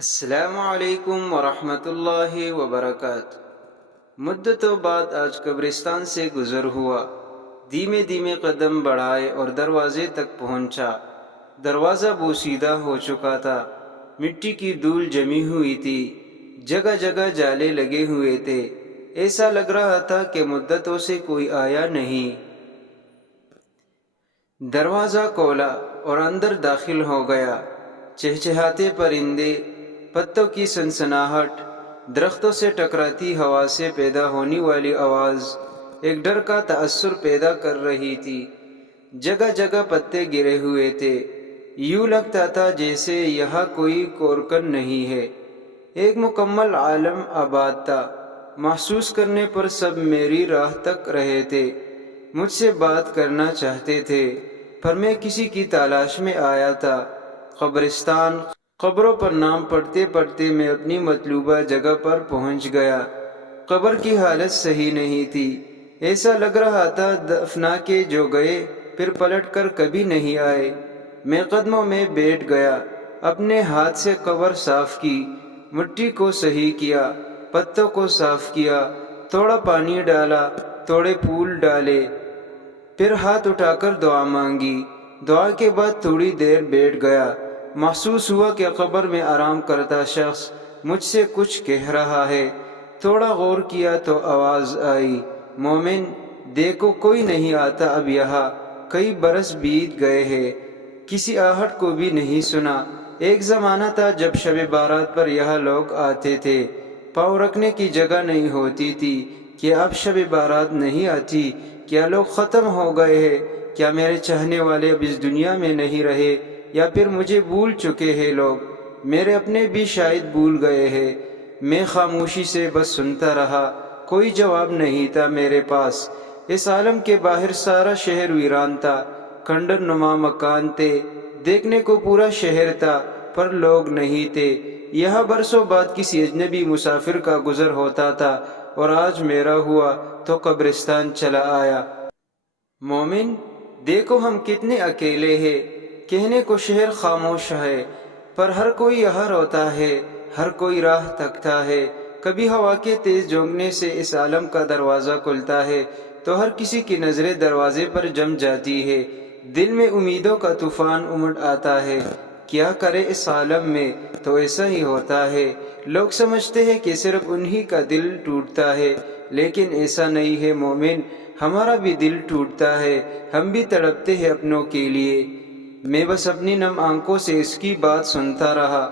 السلام علیکم ورحمۃ اللہ وبرکاتہ۔ مدتوں بعد آج قبرستان سے گزر ہوا، دھیمے دھیمے قدم بڑھائے اور دروازے تک پہنچا۔ دروازہ بوسیدہ ہو چکا تھا، مٹی کی دھول جمی ہوئی تھی، جگہ جگہ جالے لگے ہوئے تھے، ایسا لگ رہا تھا کہ مدتوں سے کوئی آیا نہیں۔ دروازہ کھولا اور اندر داخل ہو گیا۔ چہچہاتے پرندے، پتوں کی سنسناہٹ، درختوں سے ٹکراتی ہوا سے پیدا ہونے والی آواز ایک ڈر کا تاثر پیدا کر رہی تھی۔ جگہ جگہ پتے گرے ہوئے تھے، یوں لگتا تھا جیسے یہاں کوئی کورکن نہیں ہے۔ ایک مکمل عالم آباد تھا۔ محسوس کرنے پر سب میری راہ تک رہے تھے، مجھ سے بات کرنا چاہتے تھے، پر میں کسی کی تلاش میں آیا تھا۔ قبرستان، قبروں پر نام پڑھتے پڑھتے میں اپنی مطلوبہ جگہ پر پہنچ گیا۔ قبر کی حالت صحیح نہیں تھی، ایسا لگ رہا تھا دفنا کے جو گئے پھر پلٹ کر کبھی نہیں آئے۔ میں قدموں میں بیٹھ گیا، اپنے ہاتھ سے قبر صاف کی، مٹی کو صحیح کیا، پتوں کو صاف کیا، تھوڑا پانی ڈالا، تھوڑے پھول ڈالے، پھر ہاتھ اٹھا کر دعا مانگی۔ دعا کے بعد تھوڑی دیر بیٹھ گیا۔ محسوس ہوا کہ قبر میں آرام کرتا شخص مجھ سے کچھ کہہ رہا ہے۔ تھوڑا غور کیا تو آواز آئی، مومن دیکھو کوئی نہیں آتا اب یہاں، کئی برس بیت گئے ہیں، کسی آہٹ کو بھی نہیں سنا۔ ایک زمانہ تھا جب شب بارات پر یہاں لوگ آتے تھے، پاؤں رکھنے کی جگہ نہیں ہوتی تھی۔ کیا اب شب بارات نہیں آتی؟ کیا لوگ ختم ہو گئے ہیں؟ کیا میرے چاہنے والے اب اس دنیا میں نہیں رہے، یا پھر مجھے بھول چکے ہیں لوگ؟ میرے اپنے بھی شاید بھول گئے ہیں۔ میں خاموشی سے بس سنتا رہا، کوئی جواب نہیں تھا میرے پاس۔ اس عالم کے باہر سارا شہر ویران تھا، کھنڈر نما مکان تھے، دیکھنے کو پورا شہر تھا پر لوگ نہیں تھے۔ یہاں برسوں بعد کسی اجنبی مسافر کا گزر ہوتا تھا، اور آج میرا ہوا تو قبرستان چلا آیا۔ مومن دیکھو ہم کتنے اکیلے ہیں، کہنے کو شہر خاموش ہے، پر ہر کوئی یہاں روتا ہے، ہر کوئی راہ تکتا ہے۔ کبھی ہوا کے تیز جھونکنے سے اس عالم کا دروازہ کھلتا ہے تو ہر کسی کی نظریں دروازے پر جم جاتی ہے، دل میں امیدوں کا طوفان امڑ آتا ہے۔ کیا کرے اس عالم میں تو ایسا ہی ہوتا ہے۔ لوگ سمجھتے ہیں کہ صرف انہی کا دل ٹوٹتا ہے، لیکن ایسا نہیں ہے مومن، ہمارا بھی دل ٹوٹتا ہے، ہم بھی تڑپتے ہیں اپنوں کے لیے۔ میں بس اپنی نم آنکھوں سے اس کی بات سنتا رہا۔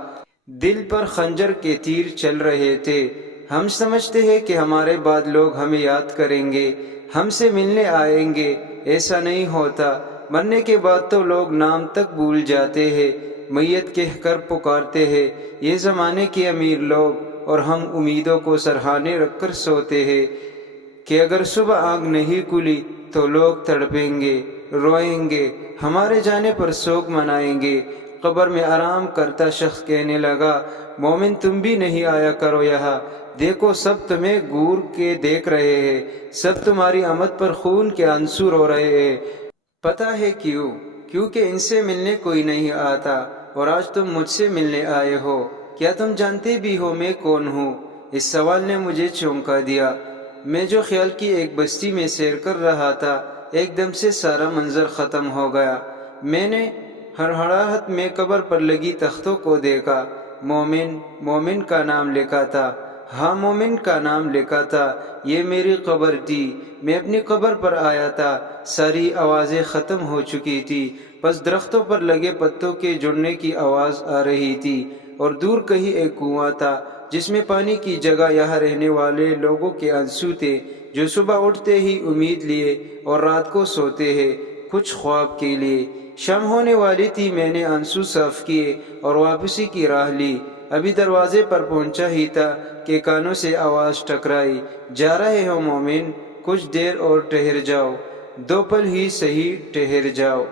دل پر خنجر کے تیر چل رہے تھے۔ ہم سمجھتے ہیں کہ ہمارے بعد لوگ ہمیں یاد کریں گے، ہم سے ملنے آئیں گے، ایسا نہیں ہوتا۔ مرنے کے بعد تو لوگ نام تک بھول جاتے ہیں، میت کہہ کر پکارتے ہیں۔ یہ زمانے کے امیر لوگ اور ہم امیدوں کو سرہانے رکھ کر سوتے ہیں کہ اگر صبح آنکھ نہیں کھلی تو لوگ تڑپیں گے، روئیں گے، ہمارے جانے پر سوگ منائیں گے۔ قبر میں آرام کرتا شخص کہنے لگا، مومن تم بھی نہیں آیا کرو یہاں، دیکھو سب تمہیں گور کے دیکھ رہے ہیں، سب تمہاری آمد پر خون کے آنسو رو رہے ہیں۔ پتہ ہے کیوں؟ کیونکہ ان سے ملنے کوئی نہیں آتا، اور آج تم مجھ سے ملنے آئے ہو۔ کیا تم جانتے بھی ہو میں کون ہوں؟ اس سوال نے مجھے چونکا دیا۔ میں جو خیال کی ایک بستی میں سیر کر رہا تھا، ایک دم سے سارا منظر ختم ہو گیا۔ میں نے ہڑہڑاہٹ میں قبر پر لگی تختوں کو دیکھا۔ مومن، مومن کا نام لکھا تھا، ہاں مومن کا نام لکھا تھا۔ یہ میری قبر تھی، میں اپنی قبر پر آیا تھا۔ ساری آوازیں ختم ہو چکی تھی، بس درختوں پر لگے پتوں کے جڑنے کی آواز آ رہی تھی، اور دور کہیں ایک کنواں تھا جس میں پانی کی جگہ یہاں رہنے والے لوگوں کے آنسو تھے، جو صبح اٹھتے ہی امید لیے اور رات کو سوتے ہیں کچھ خواب کے لیے۔ شام ہونے والی تھی، میں نے آنسو صاف کیے اور واپسی کی راہ لی۔ ابھی دروازے پر پہنچا ہی تھا کہ کانوں سے آواز ٹکرائی، جا رہے ہو مومن؟ کچھ دیر اور ٹھہر جاؤ، دو پل ہی صحیح ٹھہر جاؤ۔